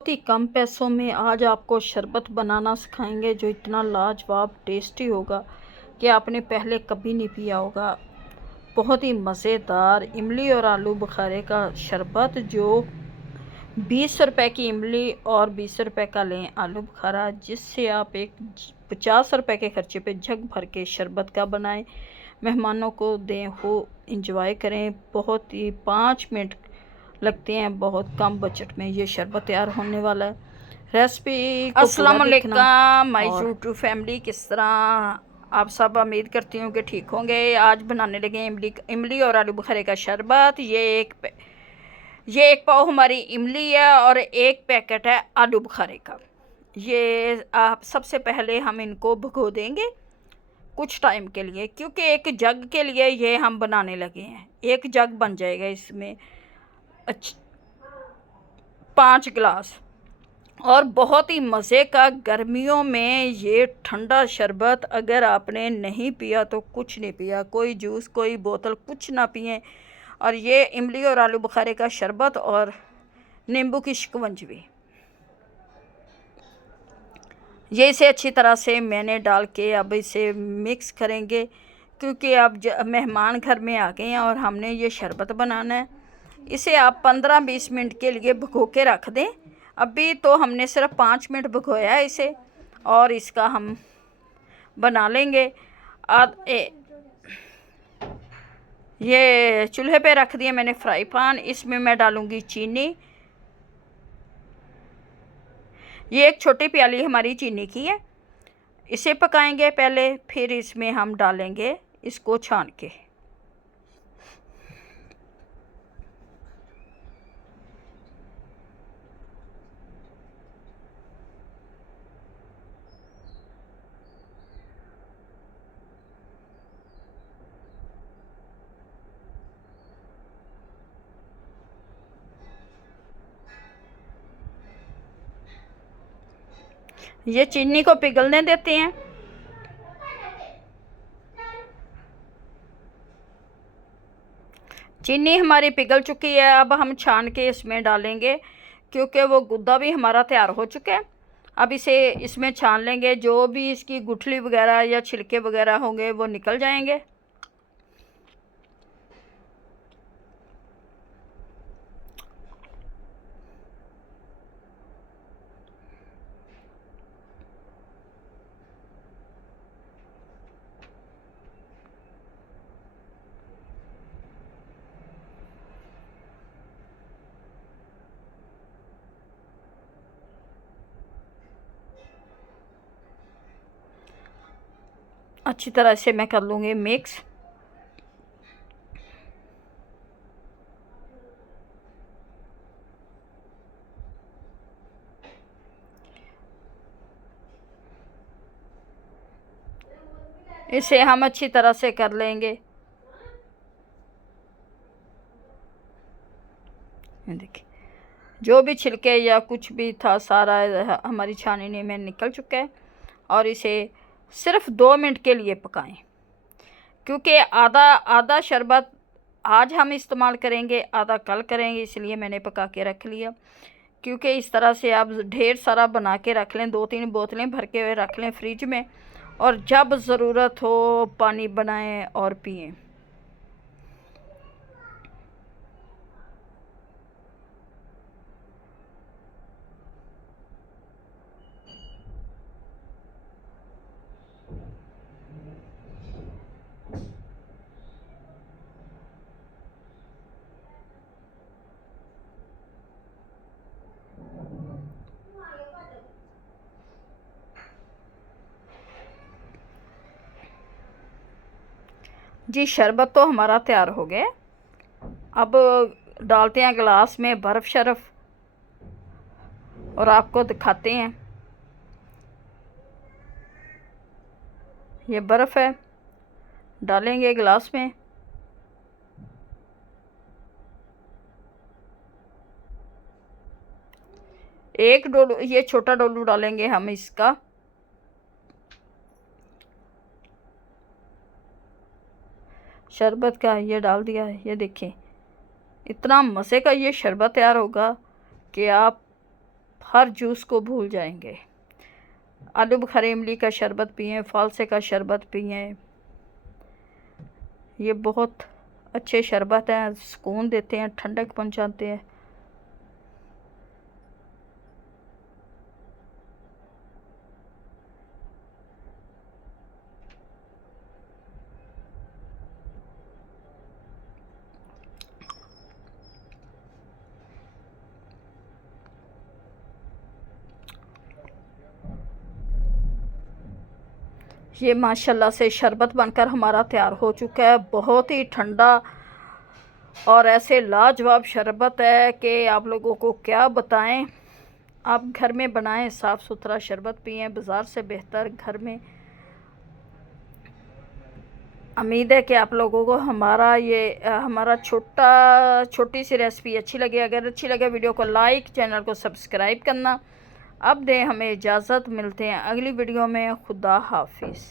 बहुत ही कम पैसों में आज आपको शरबत बनाना सिखाएंगे जो इतना लाजवाब टेस्टी होगा कि आपने पहले कभी नहीं पिया होगा। बहुत ही मज़ेदार इमली और आलू बुखारे का शरबत जो 20 रुपए की इमली और 20 रुपए का लें आलू बुखारा, जिससे आप एक 50 रुपए के खर्चे पे जग भर के शरबत का बनाएं, मेहमानों को दें, हो इंजॉय करें। बहुत ही 5 मिनट लगते हैं, बहुत कम बजट में ये शरबत तैयार होने वाला है। रेसिपी को पूरा देखना। माय यूट्यूब फैमिली, किस तरह आप सब, उम्मीद करती हूँ कि ठीक होंगे। आज बनाने लगे इमली और आलू बुखारे का शरबत। ये एक पाव हमारी इमली है और एक पैकेट है आलू बुखारे का। ये आप सबसे पहले हम इनको भिगो देंगे कुछ टाइम के लिए, क्योंकि एक जग के लिए ये हम बनाने लगे हैं। एक जग बन जाएगा इसमें 5 गिलास। और बहुत ही मज़े का, गर्मियों में ये ठंडा शरबत अगर आपने नहीं पिया तो कुछ नहीं पिया। कोई जूस, कोई बोतल, कुछ ना पिए। और ये इमली और आलू बुखारे का शरबत और नींबू की शिकंजी, ये इसे अच्छी तरह से मैंने डाल के अब इसे मिक्स करेंगे, क्योंकि अब मेहमान घर में आ गए हैं और हमने ये शरबत बनाना है। इसे आप 15-20 मिनट के लिए भिगो के रख दें। अभी तो हमने सिर्फ 5 मिनट भिगोया है इसे, और इसका हम बना लेंगे। ये चूल्हे पे रख दिया मैंने फ्राई पैन। इसमें मैं डालूंगी चीनी। ये एक छोटी प्याली हमारी चीनी की है। इसे पकाएंगे पहले, फिर इसमें हम डालेंगे इसको छान के। ये चीनी को पिघलने देते हैं। चीनी हमारी पिघल चुकी है। अब हम छान के इसमें डालेंगे, क्योंकि वो गुद्दा भी हमारा तैयार हो चुका है। अब इसे इसमें छान लेंगे। जो भी इसकी गुठली वगैरह या छिलके वगैरह होंगे वो निकल जाएंगे। अच्छी तरह से मैं कर लूँगी मिक्स। इसे हम अच्छी तरह से कर लेंगे। देखिए, जो भी छिलके या कुछ भी था सारा हमारी छाननी में निकल चुका है। और इसे सिर्फ 2 मिनट के लिए पकाएं, क्योंकि आधा आधा शरबत आज हम इस्तेमाल करेंगे, आधा कल करेंगे, इसलिए मैंने पका के रख लिया। क्योंकि इस तरह से आप ढेर सारा बना के रख लें, 2-3 बोतलें भर के रख लें फ्रिज में, और जब ज़रूरत हो पानी बनाएं और पिएं। जी, शरबत तो हमारा तैयार हो गया। अब डालते हैं गिलास में बर्फ़ शरफ़ और आपको दिखाते हैं। ये बर्फ़ है, डालेंगे गिलास में। एक डोलू, ये छोटा डोलू डालेंगे हम इसका। शरबत का ये डाल दिया है। ये देखें, इतना मज़े का ये शरबत तैयार होगा कि आप हर जूस को भूल जाएंगे। आलू बुखारा इमली का शरबत पिएं, फालसे का शरबत पिएं। ये बहुत अच्छे शरबत हैं, सुकून देते हैं, ठंडक पहुंचाते हैं। ये माशाल्लाह से शरबत बनकर हमारा तैयार हो चुका है। बहुत ही ठंडा और ऐसे लाजवाब शरबत है कि आप लोगों को क्या बताएं। आप घर में बनाएं, साफ़ सुथरा शरबत पिएं, बाज़ार से बेहतर घर में। उम्मीद है कि आप लोगों को हमारा छोटी सी रेसिपी अच्छी लगी। अगर अच्छी लगे वीडियो को लाइक, चैनल को सब्सक्राइब करना। अब दें हमें इजाज़त, मिलते हैं अगली वीडियो में। खुदा हाफिज़।